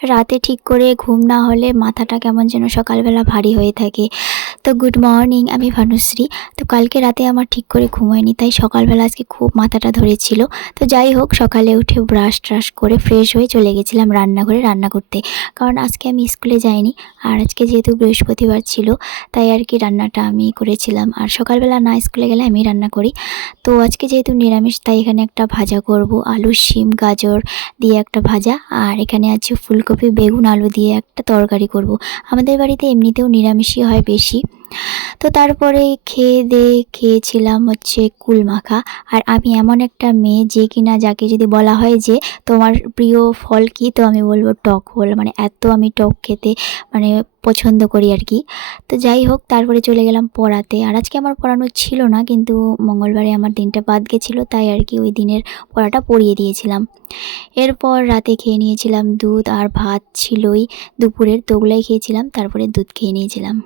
রাতে ঠিক করে ঘুম না হলে মাথাটা কেমন যেন সকালবেলা ভারী হয়ে থাকে। তো গুড মর্নিং, আমি ভানুশ্রী। তো কালকে রাতে আমার ঠিক করে ঘুম হয়নি, তাই সকালবেলা আজকে খুব মাথাটা ধরেছিল। তো যাই হোক, সকালে উঠে ব্রাশ ট্রাশ করে ফ্রেশ হয়ে চলে গেছিলাম রান্নাঘরে রান্না করতে, কারণ আজকে আমি স্কুলে যাইনি। আর আজকে যেহেতু বৃহস্পতিবার ছিল, তাই আর কি রান্নাটা আমি করেছিলাম। আর সকালবেলা না স্কুলে গেলে আমি রান্না করি। তো আজকে যেহেতু নিরামিষ, তাই এখানে একটা ভাজা করব, আলু শিম গাজর দিয়ে একটা ভাজা। আর এখানে আছে ফুলকপি বেগুন আলু দিয়ে একটা তরকারি করব। আমাদের বাড়িতে এমনিতেও নিরামিষই হয় বেশি। তো তারপরে খেয়েছিলাম হচ্ছে কুল মাখা। আর আমি এমন একটা মেয়ে যে কিনা, যাকে যদি বলা হয় যে তোমার প্রিয় ফল কি, তো আমি বলবো টক ফল। মানে এত আমি টক খেতে মানে পছন্দ করি আর কি। তো যাই হোক, তারপরে চলে গেলাম পড়াতে। আর আজকে আমার পড়ানো ছিল না, কিন্তু মঙ্গলবারে আমার দিনটা বাদ গেছিলো, তাই আর কি ওই দিনের পড়াটা পড়িয়ে দিয়েছিলাম। এরপর রাতে খেয়ে নিয়েছিলাম দুধ, আর ভাত ছিলই দুপুরের, তো ওগুলাই খেয়েছিলাম, তারপরে দুধ খেয়ে নিয়েছিলাম।